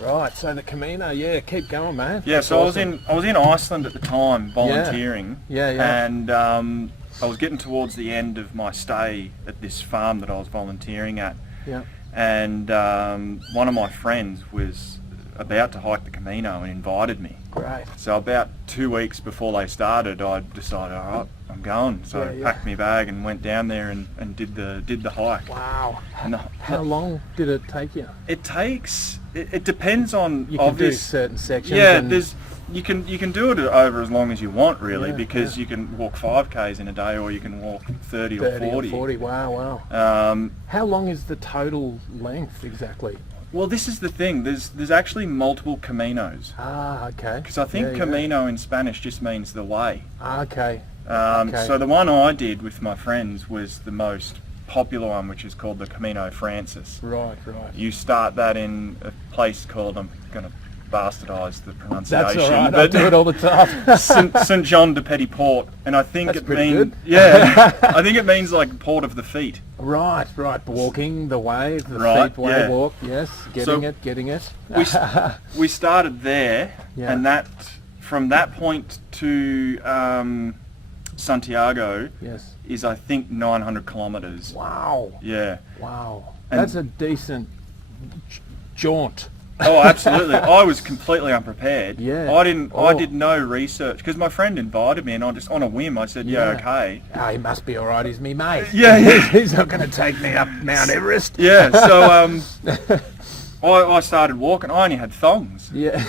Right, so the Camino, yeah, keep going, man. Yeah, That's so awesome. I was in Iceland at the time volunteering. Yeah. And I was getting towards the end of my stay at this farm that I was volunteering at. Yeah. And one of my friends was about to hike the Camino and invited me. Great. So about 2 weeks before they started, I decided, all right, I'm going. So I packed my bag and went down there and did the hike. Wow. And How long did it take you? it takes, it depends on You can do obvious certain sections. Yeah, and you can do it over as long as you want, really, Yeah, because you can walk 5Ks in a day, or you can walk 30 or 30 40. or 40. Wow. How long is the total length exactly? Well, this is the thing. There's actually multiple caminos, Ah, okay. because I think Camino in Spanish just means the way. Ah, okay. So the one I did with my friends was the most popular one, which is called the Camino Francis. Right. You start that in a place called, I'm going to bastardise the pronunciation. That's all right. I but do it all the time. Saint Jean de Petit Port, and I think That's it pretty means good. yeah, I think it means like port of the feet. Right. Walking the way, the Right, feet way yeah. walk. Yes, getting it. We started there, Yeah. and that from that point to Santiago Yes. is, I think, 900 kilometres. Wow. Yeah. And- That's a decent jaunt. Oh, absolutely. I was completely unprepared. Yeah. I didn't. Oh. I did no research because my friend invited me, and I just on a whim I said, yeah, okay. Ah, he must be all right. He's me mate. Yeah. He's not going to take me up Mount Everest. Yeah. So I started walking. I only had thongs, Yeah.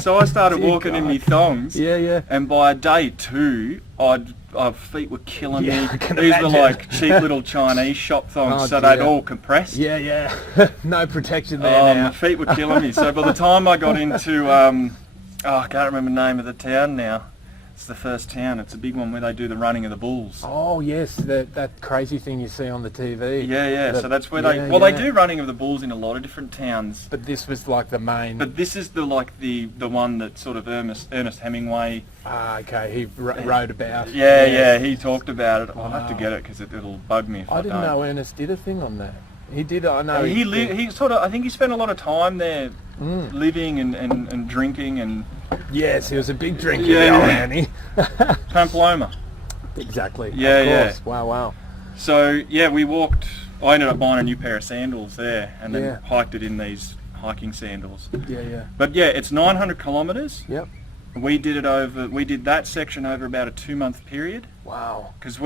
so I started Dear walking in God. my thongs. Yeah. And by day 2, our feet were killing Yeah, me. I can These were imagine. like cheap little Chinese shop thongs, Oh, so they'd dear. all compressed. Yeah. No protection there Oh, now. my feet were killing me. So by the time I got into, I can't remember the name of the town now. It's the first town. It's a big one where they do the running of the bulls. Oh yes, that crazy thing you see on the TV. Yeah. The- So that's where yeah, they yeah. do running of the bulls in a lot of different towns. But this was like the main. But this is the one that sort of Ernest Hemingway. Okay, he wrote about. Yeah, he talked about it. I'll have to Wow. get it because it'll bug me if I I didn't don't. know Ernest did a thing on that. He did. I know. He sort of. I think he spent a lot of time there, Mm. living and drinking and Yes, he was a big drinker. Yeah, the old yeah. Annie. Pamplona. Exactly. Yeah, of yeah. course. Wow. So yeah, we walked. I ended up buying a new pair of sandals there, and then Yeah. hiked it in these hiking sandals. Yeah. But yeah, it's 900 kilometres. Yep. We did that section over about a 2-month period, Wow. because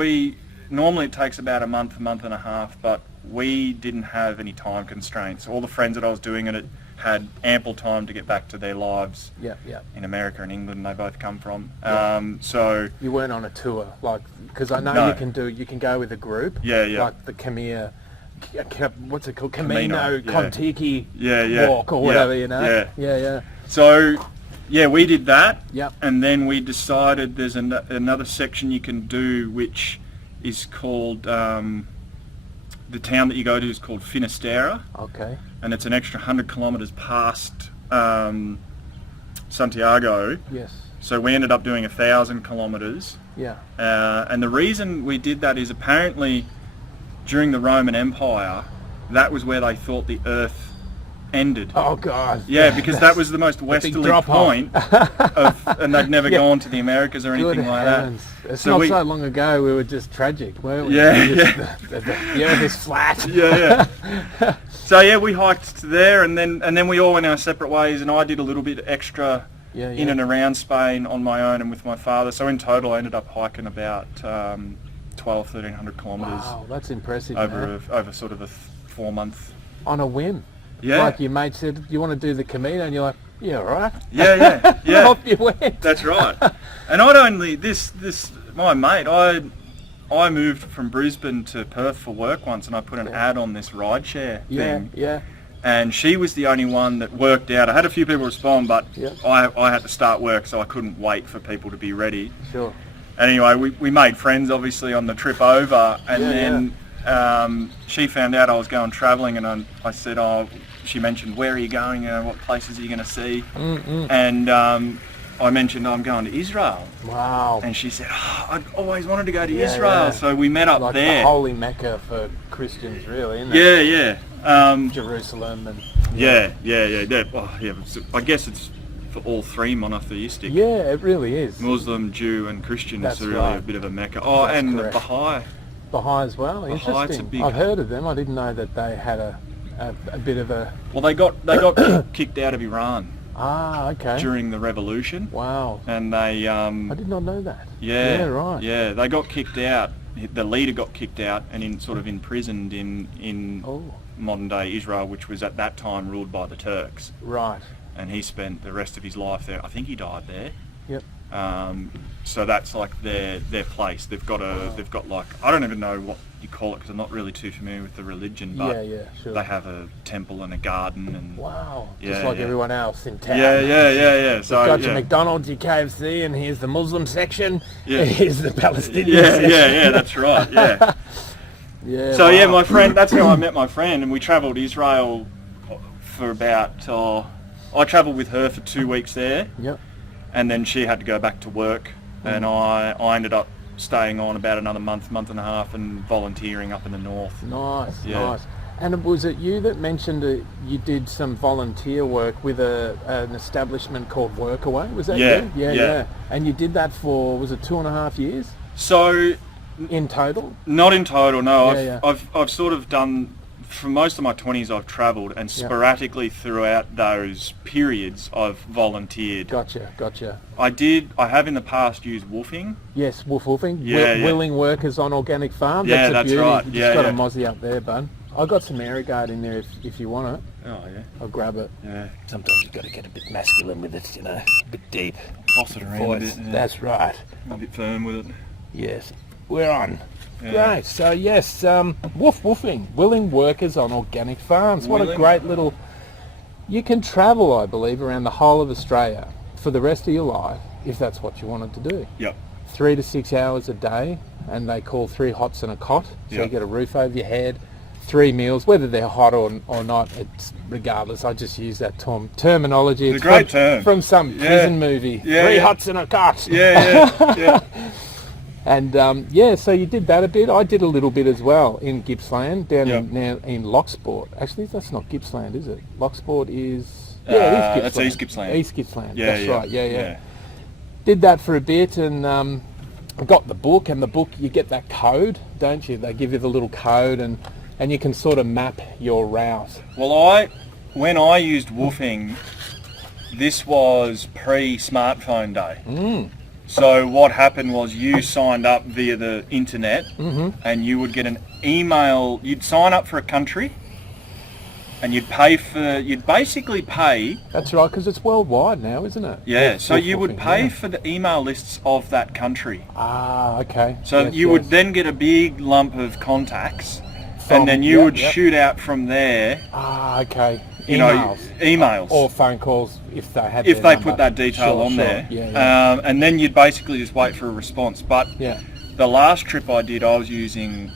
normally it takes about a month and a half, but we didn't have any time constraints. All the friends that I was doing it had ample time to get back to their lives Yeah. in America and England. They both come from. Yeah. So You weren't on a tour, like, because I know No. you can go with a group. Yeah. Like the Camino, what's it called? Camino, Camino yeah. Contiki yeah. walk or Yeah, whatever, you know. Yeah. Yeah. So yeah, we did that. Yep. And then we decided there's another section you can do, which is called, the town that you go to is called Finisterre, Okay. and it's an extra 100 kilometres past Santiago. Yes. So we ended up doing 1,000 kilometres. Yeah. And the reason we did that is apparently during the Roman Empire, that was where they thought the Earth ended. Oh God. Yeah, because that was the most big westerly drop off. point, and they'd never Yeah. gone to the Americas or anything Good like heavens. that. It's So not we- so long ago we were just tragic, weren't we? Yeah, We just- yeah. The earth is flat. Yeah. So yeah, we hiked to there, and then we all went our separate ways, and I did a little bit extra Yeah. in and around Spain on my own and with my father. So in total, I ended up hiking about 1,300 kilometres Wow, that's impressive. man. over sort of a 4-month. On a whim. Yeah. Like your mate said, you want to do the Camino, and you're like, yeah, all right. Yeah. Off you went. That's right. And not only this my mate, I moved from Brisbane to Perth for work once, and I put an ad on this rideshare thing. Yeah. And she was the only one that worked out. I had a few people respond, but Yeah. I had to start work, so I couldn't wait for people to be ready. Sure. And anyway, we made friends obviously on the trip over, and Yeah, then she found out I was going travelling, and I said, she mentioned, where are you going, what places are you going to see? And I mentioned I'm going to Israel, Wow. and she said, I'd always wanted to go to Yeah, Israel, yeah. so we met up Like there. the holy Mecca for Christians, really, isn't it? Yeah. Jerusalem and Yeah. Oh, yeah. I guess it's for all three monotheistic. Yeah, it really is. Muslim, Jew, and Christian That's is really right. a bit of a mecca. Oh, That's and correct. the Baha'i. Baha'i as well. Baha'is Interesting. are big. I've heard of them. I didn't know that they had a bit of a. Well, they got kicked out of Iran Okay. during the revolution, Wow. and they I did not know that. yeah, right. yeah, they got kicked out. The leader got kicked out and imprisoned in Oh, modern day Israel, which was at that time ruled by the Turks, right. and he spent the rest of his life there. I think he died there. Yep. So that's like their place. They've got like, I don't even know what you call it because I'm not really too familiar with the religion, but Yeah, sure. they have a temple and a garden and Wow. Yeah, Just like yeah. everyone else in town. yeah. So You've got your yeah. McDonald's, your KFC, and here's the Muslim section. Yeah. And here's the Palestinian yeah, section. yeah, that's right. Yeah. Yeah. So yeah, wow. my friend. That's how I met my friend, and we travelled Israel for about. I travelled with her for 2 weeks there, Yep. and then she had to go back to work, and I ended up staying on about another month and a half, and volunteering up in the north. Nice, Yeah. nice. And was it you that mentioned that you did some volunteer work with an establishment called Workaway? Was that Yeah, you? yeah. Yeah. And you did that for, was it 2.5 years So in total? not in total, no. Yeah, I've sort of done. For most of my 20s, I've travelled, and sporadically throughout those periods, I've volunteered. Gotcha. I have in the past used woofing. Yes, woofing. Yeah. Willing workers on organic farms. Yeah, that's a that's beauty. right. You Yeah, just got yeah. a mozzie up there, bud. I've got some Aerogard in there if you want it. Oh yeah, I'll grab it. yeah. Sometimes you've got to get a bit masculine with it, a bit deep. Boss it around a bit. Yeah. That's right. A bit firm with it. Yes, we're on. Yeah. Great. So yes, woofing, willing workers on organic farms. What a Willing. great little. You can travel, I believe, around the whole of Australia for the rest of your life if that's what you wanted to do. Yep. 3 to 6 hours a day, and they call 3 hots and a cot. So Yep. you get a roof over your head, 3 meals, whether they're hot or not. It's regardless. I just use that terminology. It's a great term. From some Yeah. prison movie. Yeah, 3 yeah. hots and a cot. Yeah. And so you did that a bit. I did a little bit as well in Gippsland, down Yep. in Locksport. Actually, that's not Gippsland, is it? Locksport is... It is Gippsland. that's East Gippsland. East Gippsland, Yeah, that's yeah. right, yeah. Did that for a bit, and I got the book, and the book, you get that code, don't you? They give you the little code, and you can sort of map your route. Well, when I used woofing, this was pre-smartphone day. So what happened was you signed up via the internet, and you would get an email. You'd sign up for a country, and you'd basically pay. That's right, because it's worldwide now, isn't it? Yeah. Wolf- So you wolf would woofing, pay yeah. for the email lists of that country. Ah, okay. So Yes, you would yes. then get a big lump of contacts, From- and then you yep, would yep. shoot out from there. Ah, okay. You Emails. know, emails. Or phone calls if they had if their they number. put that detail Sure, on sure. there. Yeah. And then you'd basically just wait for a response. But Yeah. the last trip I did, I was using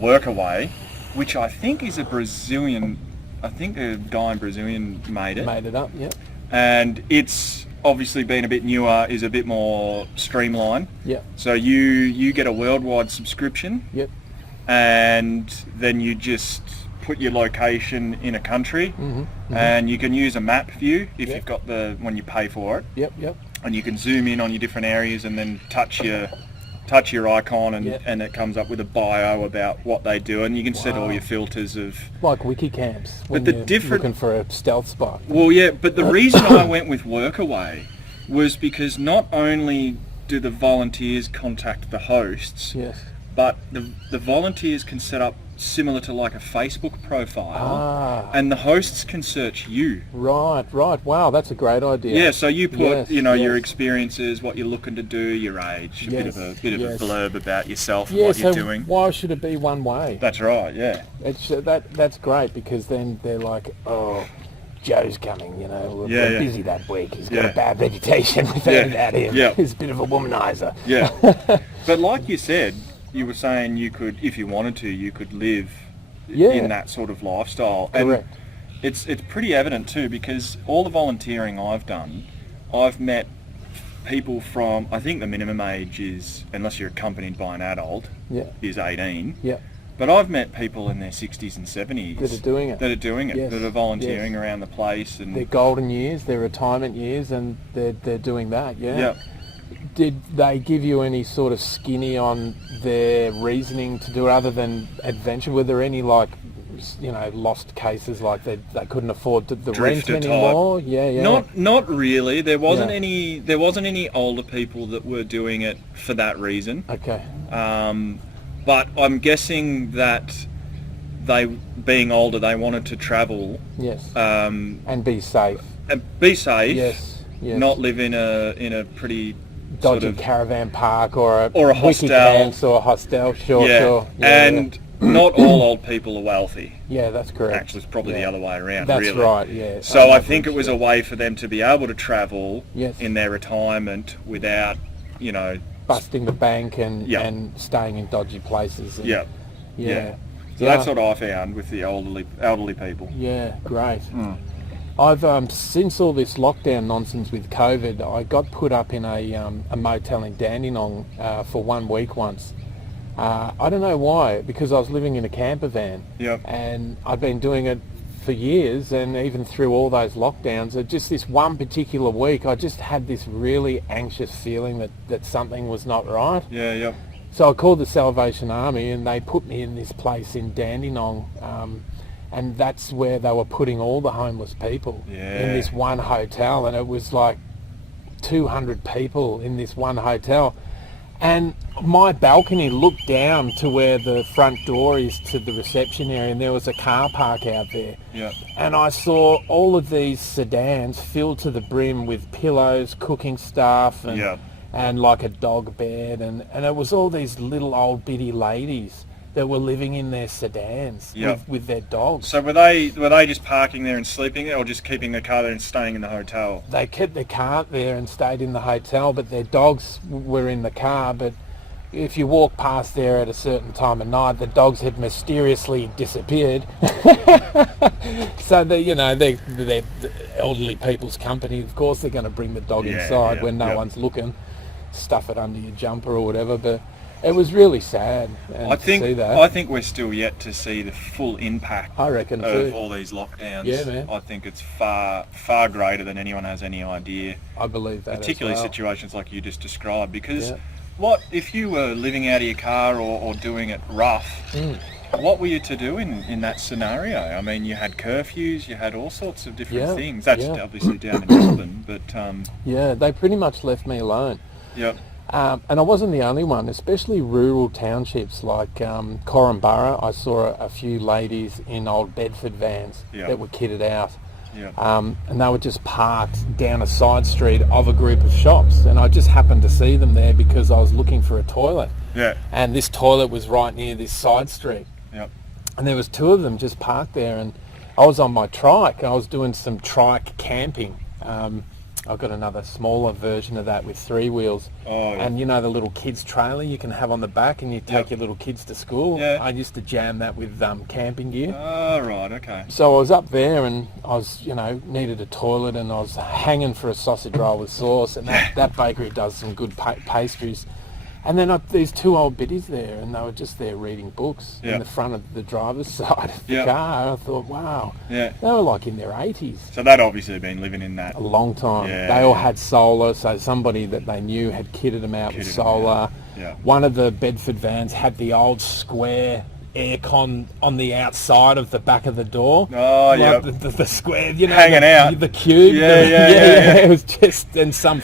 Workaway, which I think is a Brazilian, I think a guy in Brazilian made it. Made it up, yeah. And it's obviously been a bit newer, is a bit more streamlined. Yep. So you get a worldwide subscription, Yep. and then you just put your location in a country, and you can use a map view if Yep. you've got when you pay for it, Yep. and you can zoom in on your different areas and then touch your icon, and, Yep. and it comes up with a bio about what they do, and you can set all Wow. your filters of. Like wiki camps when the you're different- looking for a stealth spot. Well, yeah, but the reason I went with Workaway was because not only do the volunteers contact the hosts, Yes. but the volunteers can set up similar to like a Facebook profile, Ah. and the hosts can search you. Right. Wow, that's a great idea. Yeah, so you put Yes, your yes. experiences, what you're looking to do, your age, a bit of Yes, a yes. blurb about yourself, Yeah, what you're so doing. why should it be one way? That's right. Yeah. It's that's great, because then they're like, oh, Joe's coming, we're Yeah, yeah. busy that week. He's got Yeah. a bad reputation. We've Yeah, heard about him. yeah. He's a bit of a womanizer. Yeah. But like you said, you were saying you could, if you wanted to, you could live Yeah. in that sort of lifestyle. Correct. And it's pretty evident too, because all the volunteering I've done, I've met people from, I think the minimum age is, unless you're accompanied by an adult, Yeah. is 18. Yeah. But I've met people in their 60s and 70s That are doing it. Yes, that are volunteering yes. around the place. And Their golden years, their retirement years, and they're doing that, yeah. yeah. Did they give you any sort of skinny on their reasoning to do it other than adventure? Were there any, like, lost cases, like they couldn't afford the rent Drifter type. anymore? Yeah. Not really. There wasn't Yeah. any older people that were doing it for that reason. Okay. But I'm guessing that they, being older, they wanted to travel Yes. and And be safe. be safe. Yes. Yes. Not live in a pretty dodgy sort of, caravan park or a Or a wiki hostel. camps or a hostel. Sure. yeah. Sure. And not all old people are wealthy. yeah, that's correct. Actually, it's probably the Yeah. other way around. That's really. right. Yeah. So On I think it average, was yeah. a way for them to be able to travel Yes. in their retirement without, busting the bank and Yeah. and staying in dodgy places. And, yeah. Yeah. So that's what I found with the elderly people. Yeah, great. I've since all this lockdown nonsense with COVID, I got put up in a motel in Dandenong for 1 week once. I don't know why, because I was living in a camper van, Yep. and I'd been doing it for years, and even through all those lockdowns, just this one particular week, I just had this really anxious feeling that something was not right. Yeah, yep. So I called the Salvation Army, and they put me in this place in Dandenong, and that's where they were putting all the homeless people in Yeah. this one hotel, and it was like 200 people in this one hotel. And my balcony looked down to where the front door is to the reception area, and there was a car park out there. Yep. And I saw all of these sedans filled to the brim with pillows, cooking stuff, and Yep. and like a dog bed, and it was all these little old bitty ladies that were living in their sedans Yep. with their dogs. So were they just parking there and sleeping there, or just keeping their car there and staying in the hotel? They kept their car there and stayed in the hotel, but their dogs were in the car. But if you walk past there at a certain time of night, the dogs had mysteriously disappeared. So they're the elderly people's company. Of course, they're going to bring the dog Yeah, inside yeah, when no yeah. one's looking, stuff it under your jumper or whatever. But it was really sad. And I to see that. I think we're still yet to see the full impact I reckon of too. all these lockdowns. Yeah, man. I think it's far greater than anyone has any idea. I believe that. Particularly as well. situations like you just described, because Yeah. what if you were living out of your car or doing it rough? What were you to do in that scenario? I mean, you had curfews, you had all sorts of different Yeah, things. That's yeah. obviously down in Brisbane, but Yeah, they pretty much left me alone. yep, And I wasn't the only one, especially rural townships like Corumburra. I saw a few ladies in old Bedford vans Yeah. that were kitted out. yep, And they were just parked down a side street of a group of shops. And I just happened to see them there because I was looking for a toilet. yeah, And this toilet was right near this side street. yep, And there was two of them just parked there, and I was on my trike. I was doing some trike camping. I've got another smaller version of that with 3 wheels. Oh, yeah. And you know the little kids trailer you can have on the back, and you take Yep. your little kids to school? Yeah. I used to jam that with camping gear. Oh, right, okay. So I was up there, and I was, needed a toilet, and I was hanging for a sausage roll with sauce, and that bakery does some good pastries. And then these 2 old biddies there, and they were just there reading books Yeah. in the front of the driver's side of the Yeah. car. I thought, wow, Yeah. they were like in their 80s. So they'd obviously been living in that. A long time. Yeah. They all had solar, so somebody that they knew had kitted them out with Kitted them solar. out, yeah. One of the Bedford vans had the old square aircon on the outside of the back of the door. Oh, Like yeah. the square, Hanging the, out. the cube. Yeah, yeah. It was just in some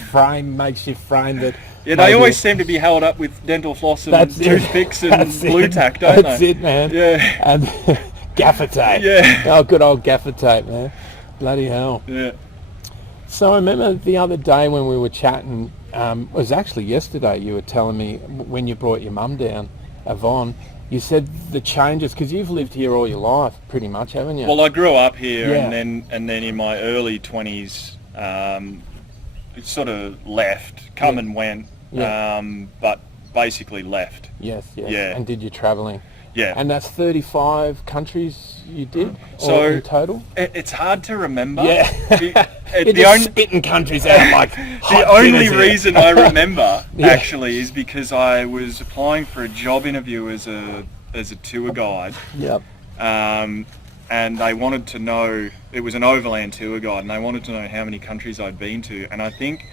makeshift frame that. Yeah, they maybe- always seem to be held up with dental floss and That's it. toothpicks and That's blue it. tack, don't That's they? it, man. Yeah. And gaffer tape. Yeah. Oh, good old gaffer tape, man. Bloody hell. Yeah. So I remember the other day when we were chatting, it was actually yesterday, you were telling me when you brought your mum down, Yvonne, you said the changes, because you've lived here all your life, pretty much, haven't you? Well, I grew up here, Yeah. and then in my early 20s, it sort of left, come Yeah. and went, Yeah. but basically left. Yes, yes. Yeah. And did your travelling. Yeah. And that's 35 countries you did, So- or in total? It's hard to remember. Yeah. You're The just only- spitting countries out like The hot only dinners here. reason I remember Yeah. actually is because I was applying for a job interview as a as a tour guide, Yep. and they wanted to know. It was an overland tour guide, and they wanted to know how many countries I'd been to. And I think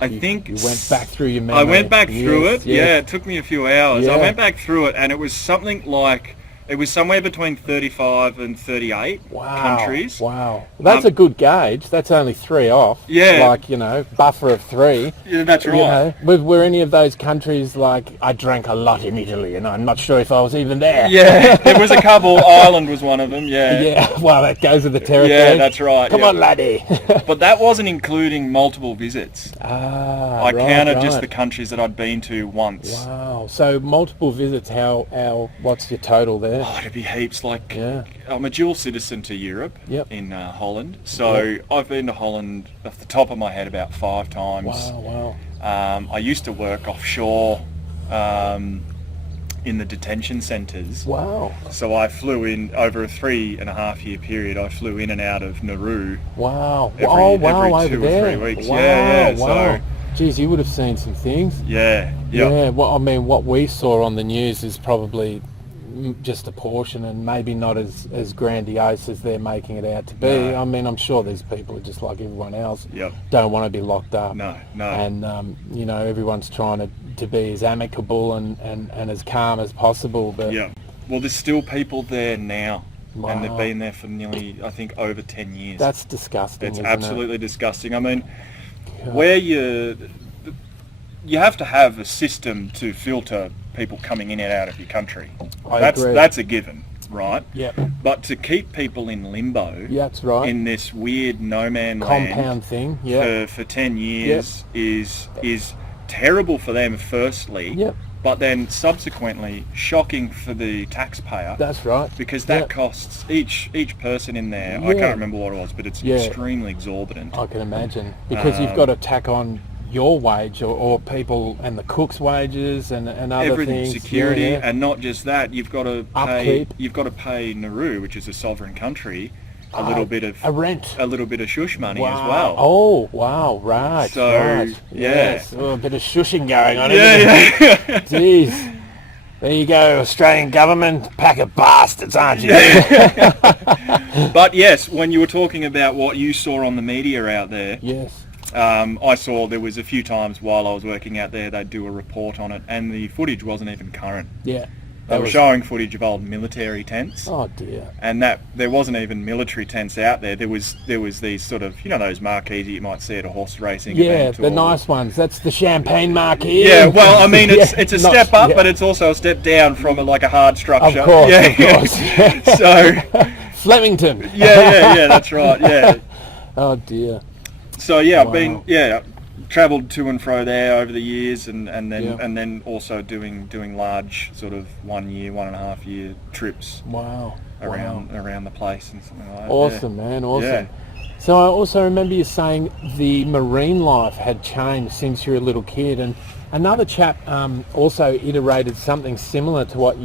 You went back through your memory. I went back through it. Yes. Yeah, it took me a few hours. Yeah. I went back through it, and it was something like, it was somewhere between 35 and 38 Wow. countries. Wow. That's a good gauge. That's only 3 off. Yeah. Like, buffer of 3. Yeah, that's right. You know, were any of those countries like, I drank a lot in Italy and I'm not sure if I was even there? Yeah, there was a couple. Ireland was one of them. Yeah. Yeah, well, that goes with the territory. Yeah, that's right. Come yeah. on, laddie. But that wasn't including multiple visits. Ah, I right, counted right. just the countries that I'd been to once. Wow. So multiple visits. What's your total there? Oh, it'd be heaps. Like, Yeah. I'm a dual citizen to Europe Yep. in Holland. So I've been to Holland off the top of my head about 5 times. Wow. I used to work offshore in the detention centres. Wow. So I flew in over a 3.5 year period. I flew in and out of Nauru. Wow. Every Over 2 or there. 3 weeks. Wow, Yeah. wow. So Geez, you would have seen some things. yeah. Yeah. Well, I mean, what we saw on the news is probably just a portion and maybe not as grandiose as they're making it out to be. No. I mean, I'm sure these people are just like everyone else. Yep. Don't want to be locked up. No. And, everyone's trying to be as amicable and as calm as possible. But Yeah. Well, there's still people there now. Wow. And they've been there for nearly, I think, over 10 years. That's disgusting, It's isn't absolutely disgusting. I mean, God. where you have to have a system to filter people coming in and out of your country. I That's agree. a given, right? Yep. But to keep people in limbo, Yeah, that's right. in this weird no man land Compound thing. Yeah. for 10 years is terrible for them, firstly. Yep. But then subsequently shocking for the taxpayer. That's right. Because that Yep. costs each person in there. I Yeah. can't remember what it was, but it's Yeah. extremely exorbitant. I can imagine, because you've got to tack on your wage or people and the cook's wages and other Everything, things. security, Yeah. and not just that. You've got to pay. Upkeep. You've got to pay Nauru, which is a sovereign country, a little bit of a rent. shush money Wow. as well. Oh, wow, right. So, right. yeah. Yes. Oh, a bit of shushing going on. Yeah, isn't yeah. it? Jeez. There you go, Australian government, pack of bastards, aren't you? But yes, when you were talking about what you saw on the media out there, Yes. I saw there was a few times while I was working out there, they'd do a report on it, and the footage wasn't even current. Yeah. They were showing footage of old military tents, Oh dear. and that there wasn't even military tents out there. There was these sort of, those marquees that you might see at a horse racing Yeah, event. the nice ones. That's the champagne marquee. Yeah, well, I mean, it's a not- step up, yeah. but it's also a step down from a hard structure. Of course, yeah. of course. So, Flemington. yeah, that's right. Yeah. Oh dear. So yeah, Wow. travelled to and fro there over the years, and Yeah. then also doing large sort of 1 year, 1.5 year trips Wow. Wow. around the place and something like that. Awesome, man. Awesome. Yeah. So I also remember you saying the marine life had changed since you were a little kid, and another chap also iterated something similar to what you